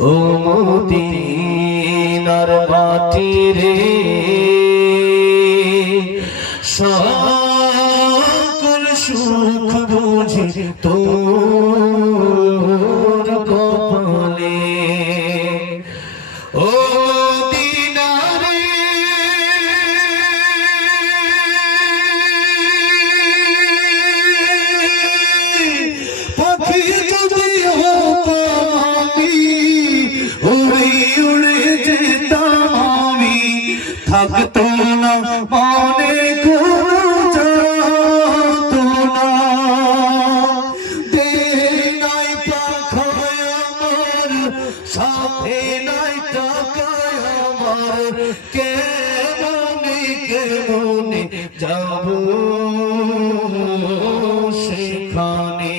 ও মদিনার মাটি রে সকল সুখ বুঝি তোর কপালে ও দিনারে পাখি যদি হতাম উড়ে উড়ে যেতাম আমি থাকতো না মনে কোনো যাতনা দেরি নাই পাখায় আমার সাথে নাই টাকায় আমার কেমনে যাব সেখানে